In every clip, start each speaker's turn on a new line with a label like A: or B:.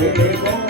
A: Here we.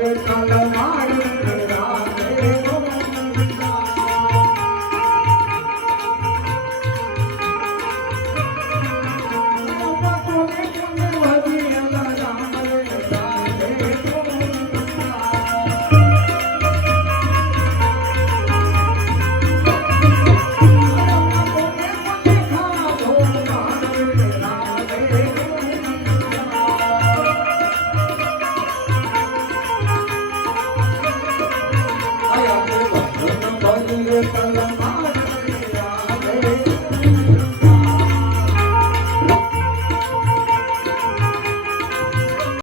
A: 啦啦啦啦 người.